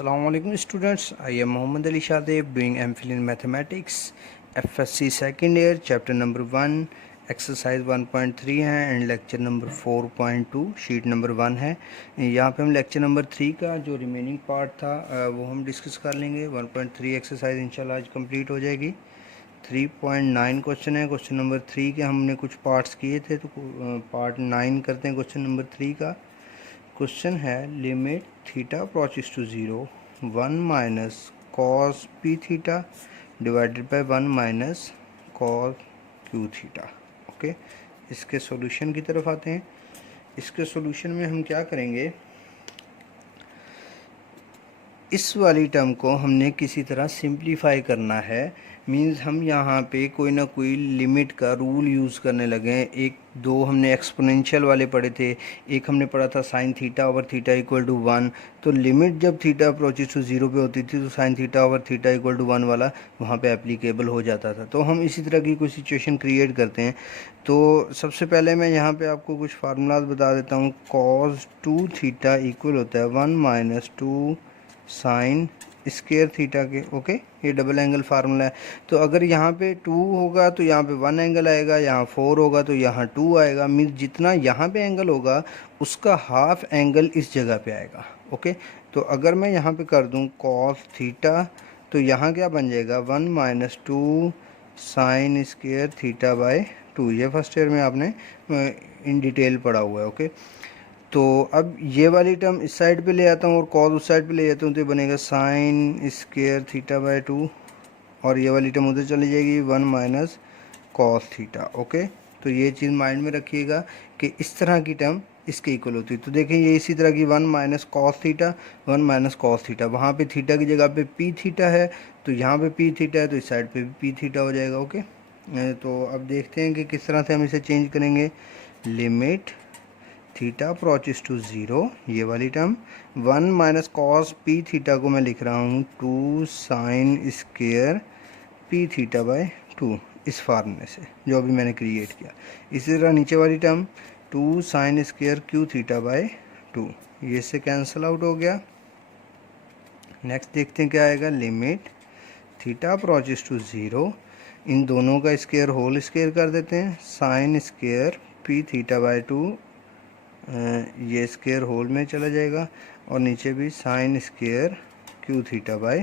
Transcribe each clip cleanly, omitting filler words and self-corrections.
Assalamualaikum students, I am Mohammad Ali Shadeb doing MPhil in Mathematics, FSC second year, chapter number 1, exercise 1.3 है and lecture number 4.2 sheet number 1 है। यहाँ पे हम lecture number 3 का जो remaining part था वो हम डिस्कस कर लेंगे। 1.3 एक्सरसाइज इंशाल्लाह आज कंप्लीट हो जाएगी। 3.9 क्वेश्चन है। क्वेश्चन नंबर 3 के हमने कुछ पार्ट्स किए थे, तो पार्ट 9 करते हैं क्वेश्चन नंबर 3 का। क्वेश्चन है limit theta approaches to 0 1 minus cos P theta divided by 1 minus cos Q theta. Okay, इसके सॉल्यूशन की तरफ आते हैं। इसके सॉल्यूशन में हम क्या करेंगे, इस वाली टर्म को हमने किसी तरह सिंप्लीफाई करना है। मींस हम यहाँ पे कोई ना कोई लिमिट का रूल यूज़ करने लगे। एक दो हमने एक्सपोनेंशियल वाले पढ़े थे, एक हमने पढ़ा था sine theta over theta equal to 1। तो लिमिट जब थीटा अप्रोचेस टू 0 पे होती थी तो sine theta over theta equal to 1 वाला वहाँ पे एप्लीकेबल हो जाता था। तो हम इसी तरह की कोई सिचुएशन क्रिएट करते हैं। तो सबसे पहले मैं यहाँ पे आपको कुछ फार्मूलाज बता देता हूँ। कॉस 2 थीटा इक्वल होता है 1 माइनस 2 साइन स्केयर थीटा के। ओके, ये डबल एंगल फार्मूला है। तो अगर यहाँ पे 2 होगा तो यहाँ पे 1 एंगल आएगा, यहाँ 4 होगा तो यहाँ 2 आएगा। मीन्स जितना यहाँ पे एंगल होगा उसका हाफ एंगल इस जगह पे आएगा। ओके, तो अगर मैं यहाँ पे कर दूँ कॉस थीटा तो यहाँ क्या बन जाएगा 1 minus 2 sine square theta by 2। ये फर्स्ट ईयर में आपने इन डिटेल पढ़ा हुआ है। ओके, तो अब ये वाली टर्म इस साइड पे ले आता हूँ और कॉस उस साइड पे ले जाता हूँ, तो ये बनेगा साइन स्केयर थीटा बाय 2 और ये वाली टर्म उधर चली जाएगी 1 माइनस कॉस थीटा। ओके, तो ये चीज़ माइंड में रखिएगा कि इस तरह की टर्म इसके इक्वल होती है। तो देखें ये इसी तरह की 1 minus cos theta 1 minus cos theta, वहाँ पे थीटा की जगह पे पी थीटा है तो यहाँ पे पी थीटा है तो इस साइड पे भी पी थीटा हो जाएगा। ओके, तो अब देखते हैं कि किस तरह से हम इसे चेंज करेंगे। लिमिट थीटा अप्रोचेस टू 0, ये वाली term 1 minus cos P theta को मैं लिख रहा हूँ 2 sine square P theta by 2, इस फार्मूले से जो अभी मैंने क्रिएट किया। इसी तरह नीचे वाली term 2 sine square Q theta by 2, ये इससे कैंसिल आउट हो गया। नेक्स्ट देखते हैं क्या आएगा। लिमिट थीटा अप्रोचेस टू 0, इन दोनों का स्केयर होल स्केयर कर देते हैं। Sine square P theta by 2, ये स्केयर होल में चला जाएगा और नीचे भी sine square Q theta by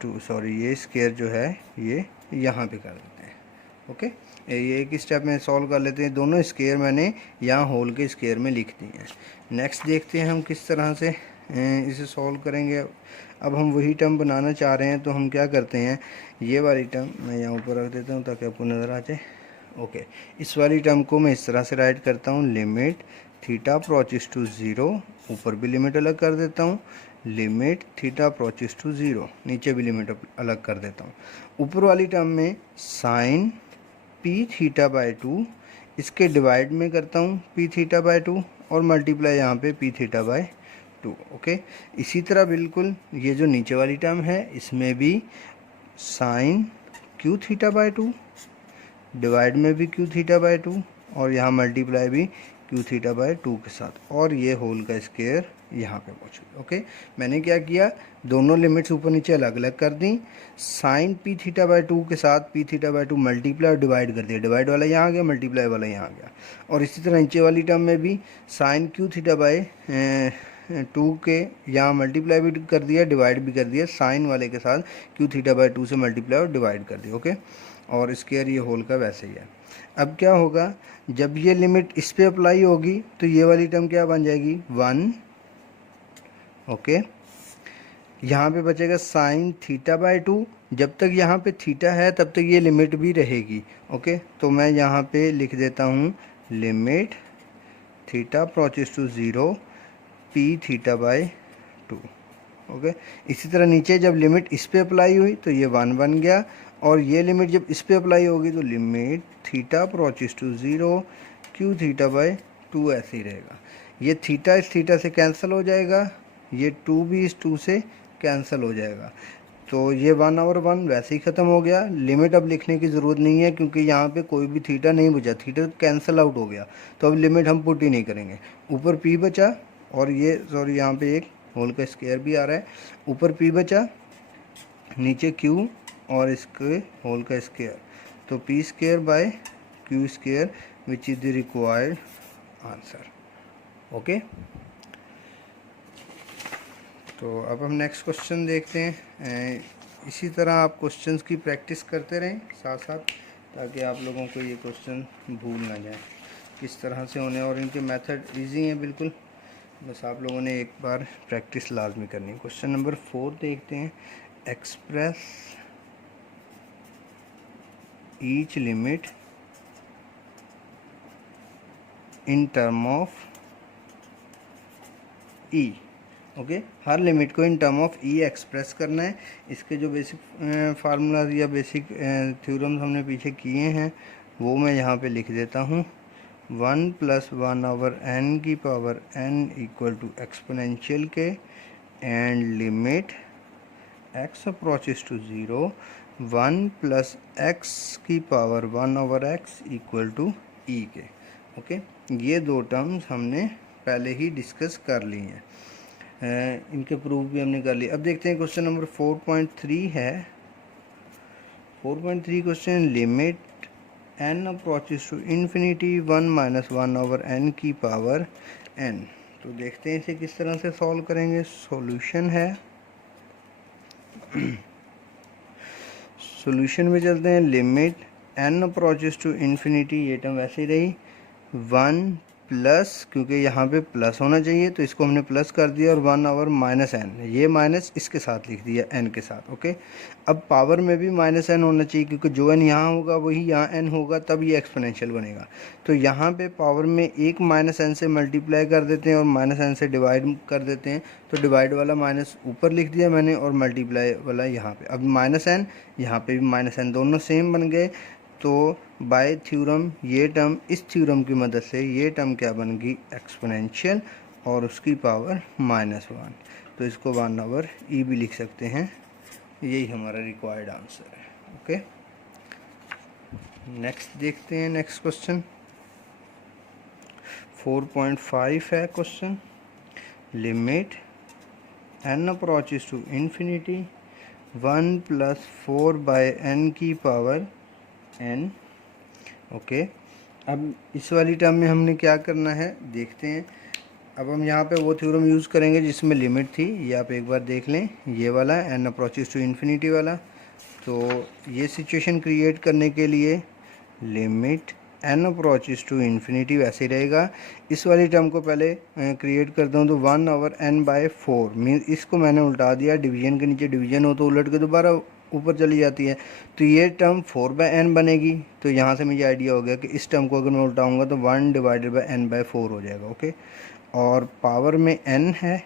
2, sorry ये स्केयर जो है ये यहाँ पे कर देते हैं। ओके, ये एक स्टेप में सॉल्व कर लेते हैं। दोनों स्केयर मैंने यहाँ होल के स्केयर में लिख दिए हैं। नेक्स्ट देखते हैं हम किस तरह से इसे सॉल्व करेंगे। अब हम वही टर्म बनाना चाह रहे हैं तो हम क्या करते हैं, ये वाली टर्म मैं यहाँ ऊपर रख देता हूँ ताकि आपको नज़र आ जाए। ओके, इस वाली टर्म को मैं इस तरह से राइट करता हूँ। लिमिट थीटा अप्रोचेस टू 0, ऊपर भी लिमिट अलग कर देता हूँ। लिमिट थीटा अप्रोचेस टू 0, नीचे भी लिमिट अलग कर देता हूँ। ऊपर वाली टर्म में साइन पी थीटा बाय 2, इसके डिवाइड में करता हूँ पी थीटा बाय 2 और मल्टीप्लाई यहाँ पे पी थीटा बाय 2। ओके, इसी तरह बिल्कुल ये जो नीचे वाली टर्म है इसमें भी sine Q theta by 2, divide में भी क्यू थीटा बाय 2 और यहाँ मल्टीप्लाई भी क्यू थीटा बाय 2 के साथ, और ये होल का स्केयर यहाँ पे मौजूद। ओके, मैंने क्या किया, दोनों लिमिट्स ऊपर नीचे अलग अलग कर दी। साइन पी थीटा बाय 2 के साथ पी थीटा बाय 2 मल्टीप्लाई और डिवाइड कर दिया। डिवाइड वाला यहाँ आ गया, मल्टीप्लाई वाला यहाँ आ गया। और इसी तरह नीचे वाली टर्म में भी साइन क्यू थीटा बाय 2 के यहाँ मल्टीप्लाई भी कर दिया, डिवाइड भी कर दिया। साइन वाले के साथ क्यू थीटा बाय 2 से मल्टीप्लाई और डिवाइड कर दिया। ओके, और स्केयर ये होल का वैसे ही है। अब क्या होगा, जब ये लिमिट इस पे अप्लाई होगी तो ये वाली टर्म क्या बन जाएगी 1। ओके, यहाँ पे बचेगा साइन थीटा बाय 2, जब तक यहाँ पे थीटा है तब तक ये लिमिट भी रहेगी। ओके, तो मैं यहाँ पे लिख देता हूँ limit theta approaches to 0 P theta by 2। Okay, इसी तरह नीचे जब लिमिट इस पे अप्लाई हुई तो ये 1 बन गया, और ये लिमिट जब इस पे अप्लाई होगी तो limit theta approaches to 0 Q theta by 2 ऐसे ही रहेगा। ये थीटा इस थीटा से कैंसिल हो जाएगा, ये 2 भी इस 2 से कैंसिल हो जाएगा। तो ये 1 और 1 वैसे ही ख़त्म हो गया। लिमिट अब लिखने की ज़रूरत नहीं है क्योंकि यहाँ पे कोई भी थीटा नहीं बचा, थीटा कैंसिल आउट हो गया। तो अब लिमिट हम पुट ही नहीं करेंगे। ऊपर p बचा और ये सॉरी यहाँ पे एक होल का स्क्वायर भी आ रहा है, ऊपर p बचा, नीचे q और इसके होल का स्क्वायर, तो p square by q square which is the required answer. Okay, तो अब हम नेक्स्ट क्वेश्चन देखते हैं। इसी तरह आप क्वेश्चंस की प्रैक्टिस करते रहें साथ साथ, ताकि आप लोगों को ये क्वेश्चन भूल ना जाए किस तरह से होने, और इनके मेथड इजी हैं बिल्कुल, बस आप लोगों ने एक बार प्रैक्टिस लाजमी करनी है। क्वेश्चन नंबर 4 देखते हैं। Express each limit in term of e. Okay, हर लिमिट को in term of e express करना है। इसके जो बेसिक फार्मूलाज या बेसिक थ्योरम्स हमने पीछे किए हैं वो मैं यहाँ पे लिख देता हूँ। 1 + 1/n की power n equal to exponential के and limit x approaches to 0 1 + x की power 1/x equal to e के। ओके, ये दो टर्म्स हमने पहले ही डिस्कस कर ली हैं, इनके प्रूफ भी हमने कर लिया। अब देखते हैं क्वेश्चन नंबर 4.3 है। 4.3 question, limit n approaches to infinity 1 - 1/n की पावर n। तो देखते हैं इसे किस तरह से सॉल्व करेंगे। सॉल्यूशन है, सॉल्यूशन में चलते हैं। Limit n approaches to infinity, ये टर्म वैसे ही रही, 1 प्लस, क्योंकि यहाँ पे प्लस होना चाहिए तो इसको हमने प्लस कर दिया, और 1/-n, ये माइनस इसके साथ लिख दिया n के साथ। ओके, अब पावर में भी -n होना चाहिए, क्योंकि जो n यहाँ होगा वही यहाँ n होगा, तब ये एक्सपोनेंशियल बनेगा। तो यहाँ पे पावर में एक -n से मल्टीप्लाई कर देते हैं और -n से डिवाइड कर देते हैं, तो डिवाइड वाला माइनस ऊपर लिख दिया मैंने और मल्टीप्लाई वाला यहाँ पे। अब -n यहाँ पे भी -n, दोनों सेम बन गए। तो बाय थ्योरम ये टर्म, इस थ्योरम की मदद से ये टर्म क्या बन गई, एक्सपोनेंशियल, और उसकी पावर -1। तो इसको 1/e भी लिख सकते हैं। यही हमारा रिक्वायर्ड आंसर है। ओके, नेक्स्ट देखते हैं। नेक्स्ट क्वेश्चन 4.5 है question. Limit n approaches to infinity 1 + 4/n की पावर n। ओके, अब इस वाली टर्म में हमने क्या करना है देखते हैं। अब हम यहाँ पे वो थ्योरम यूज़ करेंगे जिसमें लिमिट थी, ये आप एक बार देख लें, ये वाला n अप्रोचेस टू इन्फिनिटी वाला। तो ये सिचुएशन क्रिएट करने के लिए limit n approaches to infinity वैसे ही रहेगा। इस वाली टर्म को पहले क्रिएट करता हूँ, तो 1/n/4 मीन इसको मैंने उल्टा दिया, डिवीजन के नीचे डिवीजन हो तो उलट के दोबारा ऊपर चली जाती है, तो ये टर्म 4/n बनेगी। तो यहाँ से मुझे आइडिया हो गया कि इस टर्म को अगर मैं उल्टाऊँगा तो 1/n/4 हो जाएगा। ओके, और पावर में n है,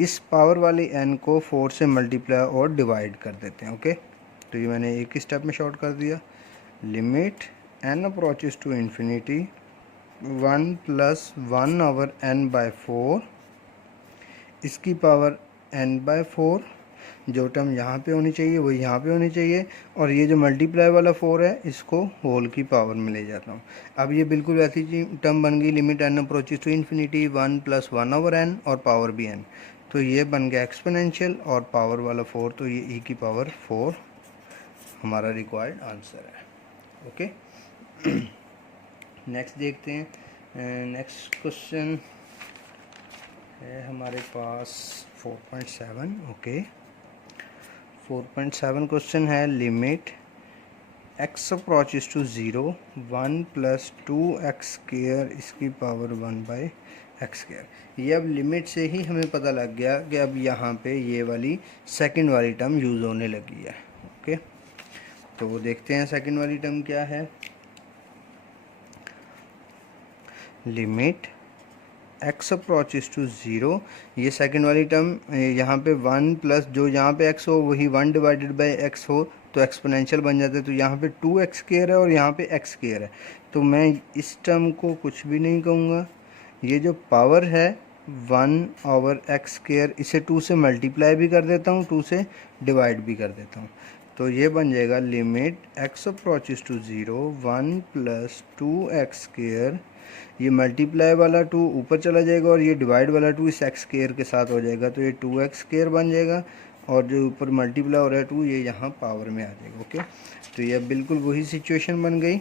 इस पावर वाली n को 4 से मल्टीप्लाई और डिवाइड कर देते हैं। ओके, तो ये मैंने एक ही स्टेप में शॉर्ट कर दिया। Limit n approaches to infinity 1 + 1/n/4, इसकी पावर n/4, जो टर्म यहाँ पे होनी चाहिए वही यहाँ पे होनी चाहिए, और ये जो मल्टीप्लाई वाला 4 है इसको होल की पावर में ले जाता हूँ। अब ये बिल्कुल वैसी टर्म बन गई, limit n approaches to infinity 1 + 1/n और पावर भी n, तो ये बन गया एक्सपोनेंशियल और पावर वाला 4, तो ये e की पावर 4 हमारा रिक्वायर्ड आंसर है। ओके, नेक्स्ट देखते हैं। नेक्स्ट क्वेश्चन है हमारे पास 4.7। ओके, 4.7 क्वेश्चन है। Limit x approaches to 0 1 + 2x², इसकी पावर 1/x²। ये अब लिमिट से ही हमें पता लग गया कि अब यहाँ पे ये वाली सेकंड वाली टर्म यूज़ होने लगी है। ओके, तो वो देखते हैं सेकंड वाली टर्म क्या है। लिमिट x अप्रोचेस टू 0, ये सेकंड वाली टर्म यहाँ पे 1 प्लस जो यहाँ पे x हो वही 1/x हो तो एक्सपोनेंशियल बन जाता है, तो यहाँ पे 2x² है और यहाँ पे x² है, तो मैं इस टर्म को कुछ भी नहीं कहूँगा। ये जो पावर है 1/x², इसे 2 से मल्टीप्लाई भी कर देता हूँ, 2 से डिवाइड भी कर देता हूँ, तो ये बन जाएगा limit x approaches to 0 1 + 2x² ये मल्टीप्लाई वाला 2 ऊपर चला जाएगा और ये डिवाइड वाला 2 इस एक्स स्क्वायर के साथ हो जाएगा, तो ये 2x स्क्वायर बन जाएगा और जो ऊपर मल्टीप्लाई हो रहा है 2 ये यहाँ पावर में आ जाएगा। ओके, तो ये बिल्कुल वही सिचुएशन बन गई।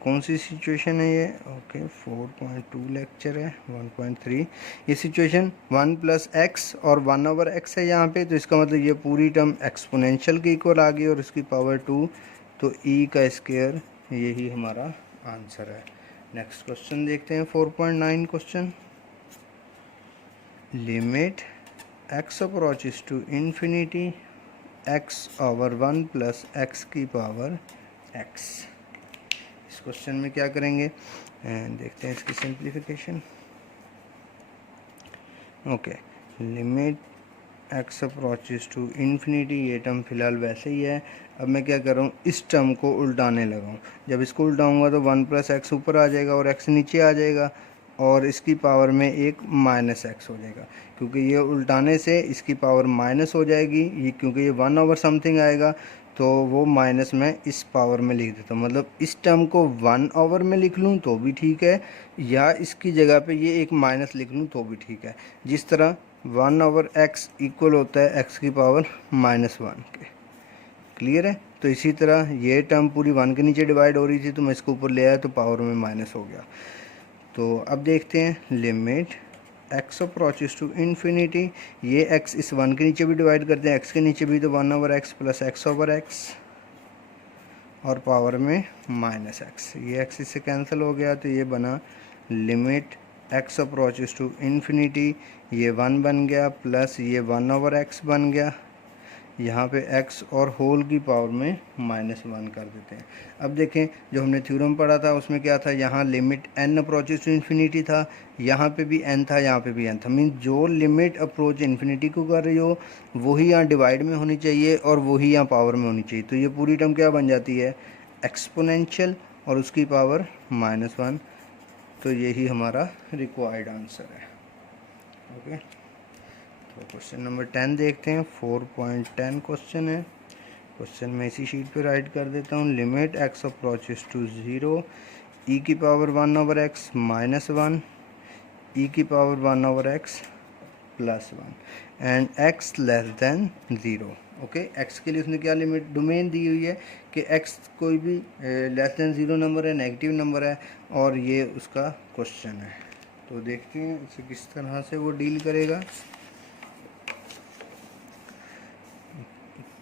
कौन सी सिचुएशन है ये? ओके 4.2 लेक्चर है 1.3। ये सिचुएशन 1 + x और 1/x है यहाँ पे, तो इसका मतलब ये पूरी टर्म एक्सपोनेंशियल के इक्वल आ गई और इसकी पावर 2, तो e का स्क्वायर यही हमारा आंसर है। नेक्स्ट क्वेश्चन देखते हैं 4.9 question. Limit x approaches to infinity x/1 + x की पावर x। इस क्वेश्चन में क्या करेंगे एंड देखते हैं इसकी simplification. Okay, limit x approaches to infinity, ये टर्म फिलहाल वैसे ही है। अब मैं क्या कर रहा हूँ, इस टर्म को उल्टाने लगा हूँ। जब इसको उल्टाऊंगा तो 1 + x ऊपर आ जाएगा और x नीचे आ जाएगा और इसकी पावर में एक -x हो जाएगा, क्योंकि ये उल्टाने से इसकी पावर माइनस हो जाएगी। ये क्योंकि ये 1/समथिंग आएगा तो वो माइनस में इस पावर में लिख देता हूँ। मतलब इस टर्म को 1/, में लिख लूँ तो भी ठीक है, या इसकी जगह पे ये एक माइनस लिख लूँ तो भी ठीक है। जिस तरह 1/x इक्वल होता है x की पावर -1 के। क्लियर है? तो इसी तरह ये टर्म पूरी 1 के नीचे डिवाइड हो रही थी, तो मैं इसको ऊपर ले आया तो पावर में माइनस हो गया। तो अब देखते हैं limit x approaches to infinity, ये x इस 1 के नीचे भी डिवाइड करते हैं, x के नीचे भी, तो 1/x + x/x और पावर में -x। ये x इससे कैंसिल हो गया, तो ये बना limit x approaches to infinity, ये 1 बन गया प्लस ये 1/x बन गया। यहाँ पे x और होल की पावर में -1 कर देते हैं। अब देखें, जो हमने थ्योरम पढ़ा था उसमें क्या था, यहाँ limit n approaches to infinity था, यहाँ पे भी n था, यहाँ पे भी n था। मीन जो लिमिट अप्रोच इन्फिनिटी को कर रही हो वही यहाँ डिवाइड में होनी चाहिए और वही यहाँ पावर में होनी चाहिए। तो ये पूरी टर्म क्या बन जाती है, एक्सपोनेंशियल और उसकी पावर -1। तो यही हमारा रिक्वायर्ड आंसर है। ओके, तो क्वेश्चन नंबर 10 देखते हैं। 4.10 क्वेश्चन है। क्वेश्चन में इसी शीट पे राइट कर देता हूँ। Limit x approaches to 0 e की पावर 1/x -1 e की power 1/x +1 and x < 0। Okay, x के लिए उसने क्या लिमिट डोमेन दी हुई है कि x कोई भी <0 नंबर है, नेगेटिव नंबर है, और ये उसका क्वेश्चन है। तो देखते हैं इसे किस तरह से वो डील करेगा।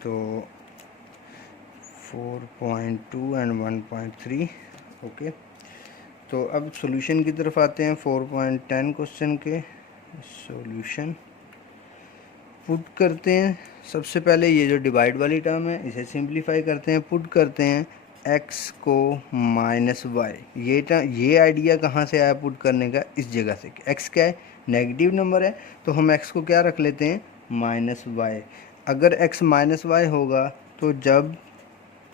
तो 4.2 एंड 1.3। ओके, तो अब सॉल्यूशन की तरफ आते हैं। 4.10 क्वेश्चन के सॉल्यूशन पुट करते हैं। सबसे पहले ये जो डिवाइड वाली टर्म है इसे सिंप्लीफाई करते हैं, पुट करते हैं x को -y। ये आइडिया कहाँ से आया पुट करने का, इस जगह से। x क्या है, नेगेटिव नंबर है, तो हम x को क्या रख लेते हैं, -y। अगर x -y होगा तो जब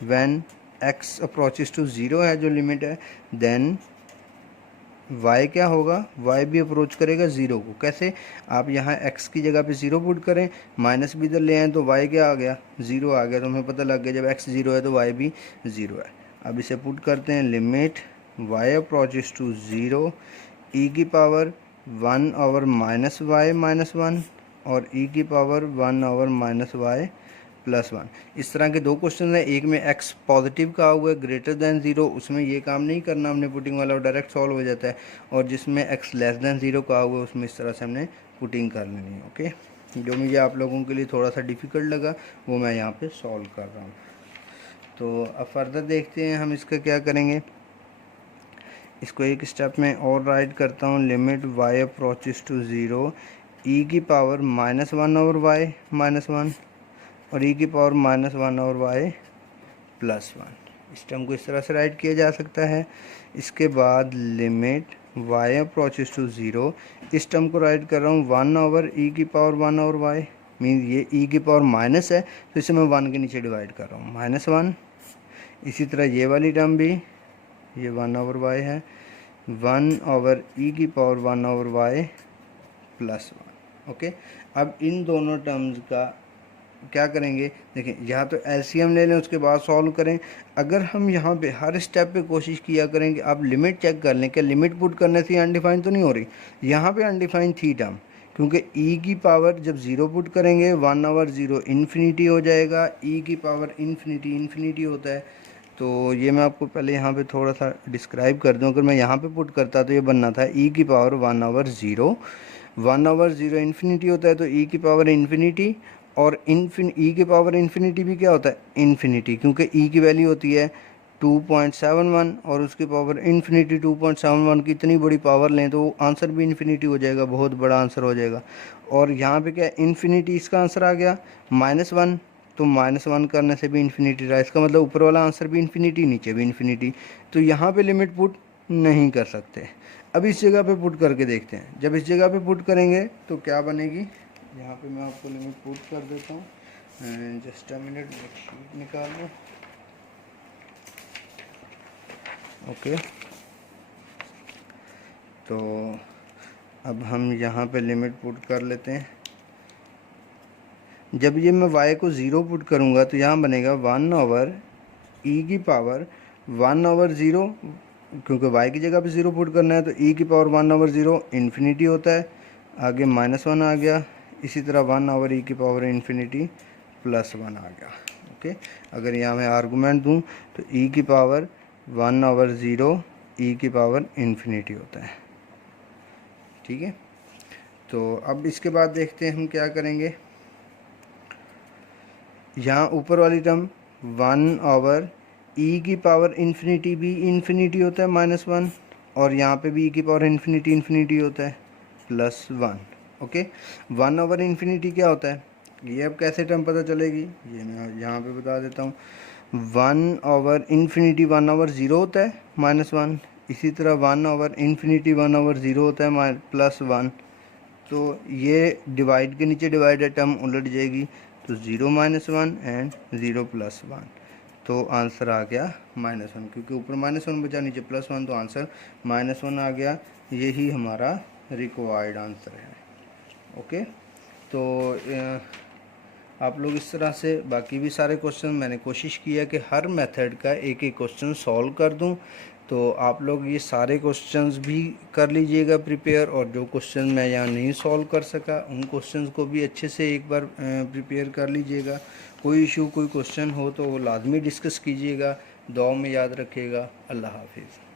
व्हेन x अप्रोचेस टू 0 है, जो लिमिट है, देन y क्या होगा, y भी अप्रोच करेगा 0 को। कैसे, आप यहाँ x की जगह पे 0 पुट करें, माइनस भी इधर ले आए तो y क्या आ गया, 0 आ गया। तो हमें पता लग गया जब x 0 है तो y भी 0 है। अब इसे पुट करते हैं, limit y approaches to 0 e की पावर 1/-y -1 और e की पावर 1/-y +1। इस तरह के दो क्वेश्चन हैं। एक में x पॉजिटिव का हुआ है <0, उसमें ये काम नहीं करना हमने पुटिंग वाला, वो डायरेक्ट सॉल्व हो जाता है। और जिसमें x <0 का हुआ है उसमें इस तरह से हमने पुटिंग कर लेनी है। ओके, जो मुझे आप लोगों के लिए थोड़ा सा डिफ़िकल्ट लगा वो मैं यहाँ पे सॉल्व कर रहा हूँ। तो अब फर्दर देखते हैं हम इसका क्या करेंगे। इसको एक स्टेप में और राइट करता हूँ। Limit y approaches to 0 e की पावर -1/y -1 और e की पावर -1/y +1। इस टर्म को इस तरह से राइट किया जा सकता है। इसके बाद लिमिट y अप्रोचेस टू 0, इस टर्म को राइट कर रहा हूँ 1/e की पावर 1/y। मीन ये e की पावर माइनस है तो इसे मैं 1 के नीचे डिवाइड कर रहा हूँ, -1। इसी तरह ये वाली टर्म भी, ये 1/y है, 1/e की पावर 1/y +1। ओके, अब इन दोनों टर्म्स का क्या करेंगे, देखें यहाँ तो एलसीएम ले लें उसके बाद सॉल्व करें। अगर हम यहाँ पे हर स्टेप पे कोशिश किया करेंगे, आप लिमिट चेक कर लें कि लिमिट पुट करने से अनडिफाइंड तो नहीं हो रही। यहाँ पे अनडिफाइंड थी टर्म, क्योंकि ई की पावर जब ज़ीरो पुट करेंगे 1/0 इन्फिनिटी हो जाएगा, ई की पावर इन्फिनिटी इन्फिनिटी होता है। तो ये मैं आपको पहले यहाँ पे थोड़ा सा डिस्क्राइब कर दूँ। अगर मैं यहाँ पे पुट करता तो ये बनना था ई की पावर 1/0, 1/0 इन्फिनिटी होता है तो ई की पावर इन्फिनिटी, और ई की पावर इन्फिनिटी भी क्या होता है, इन्फिनिटी, क्योंकि ई की वैल्यू होती है 2.71 और उसकी पावर इन्फिनिटी 2.71 की इतनी बड़ी पावर लें तो आंसर भी इन्फिनिटी हो जाएगा, बहुत बड़ा आंसर हो जाएगा। और यहाँ पे क्या इन्फिनिटी, इसका आंसर आ गया -1, तो -1 करने से भी इन्फिनिटी रहा, इसका मतलब ऊपर वाला आंसर भी इन्फिनिटी नीचे भी इन्फिनिटी। तो यहाँ पे लिमिट पुट नहीं कर सकते। अब इस जगह पे पुट करके देखते हैं। जब इस जगह पे पुट करेंगे तो क्या बनेगी, यहाँ पे मैं आपको लिमिट पुट कर देता हूँ। जस्ट अ मिनट, शीट निकाल लो। ओके, तो अब हम यहाँ पे लिमिट पुट कर लेते हैं। जब ये मैं y को 0 पुट करूँगा तो यहाँ बनेगा 1/e की पावर 1/0, क्योंकि y की जगह पे 0 पुट करना है तो e की पावर 1/0 इन्फिनिटी होता है, आगे -1 आ गया, इसी तरह 1/e की पावर इन्फिनिटी +1 आ गया। ओके, अगर यहाँ मैं आर्गूमेंट दूँ तो e की पावर 1/0 e की पावर इन्फिनिटी होता है। ठीक है, तो अब इसके बाद देखते हैं हम क्या करेंगे। यहाँ ऊपर वाली टर्म 1/e की पावर इन्फिनिटी भी इन्फिनिटी होता है -1, और यहाँ पे भी e की पावर इन्फिनिटी इन्फिनिटी होता है +1। ओके, 1/∞ क्या होता है, ये अब कैसे टर्म पता चलेगी, ये मैं यहाँ पे बता देता हूँ। 1/∞ 1/0 होता है -1, इसी तरह 1/∞ 1/0 होता है +1। तो ये डिवाइड के नीचे डिवाइडेड टर्म उलट जाएगी, तो 0 -1 एंड 0 +1, तो आंसर आ गया -1, क्योंकि ऊपर -1 बचा नीचे +1, तो आंसर -1 आ गया। यही हमारा रिक्वायर्ड आंसर है। ओके, तो आप लोग इस तरह से बाकी भी सारे क्वेश्चन, मैंने कोशिश किया कि हर मेथड का एक एक क्वेश्चन सॉल्व कर दूं, तो आप लोग ये सारे क्वेश्चंस भी कर लीजिएगा प्रिपेयर, और जो क्वेश्चन मैं यहाँ नहीं सॉल्व कर सका उन क्वेश्चंस को भी अच्छे से एक बार प्रिपेयर कर लीजिएगा। कोई इशू कोई क्वेश्चन हो तो वो लाजमी डिस्कस कीजिएगा। दुआ में याद रखिएगा। अल्लाह हाफिज़।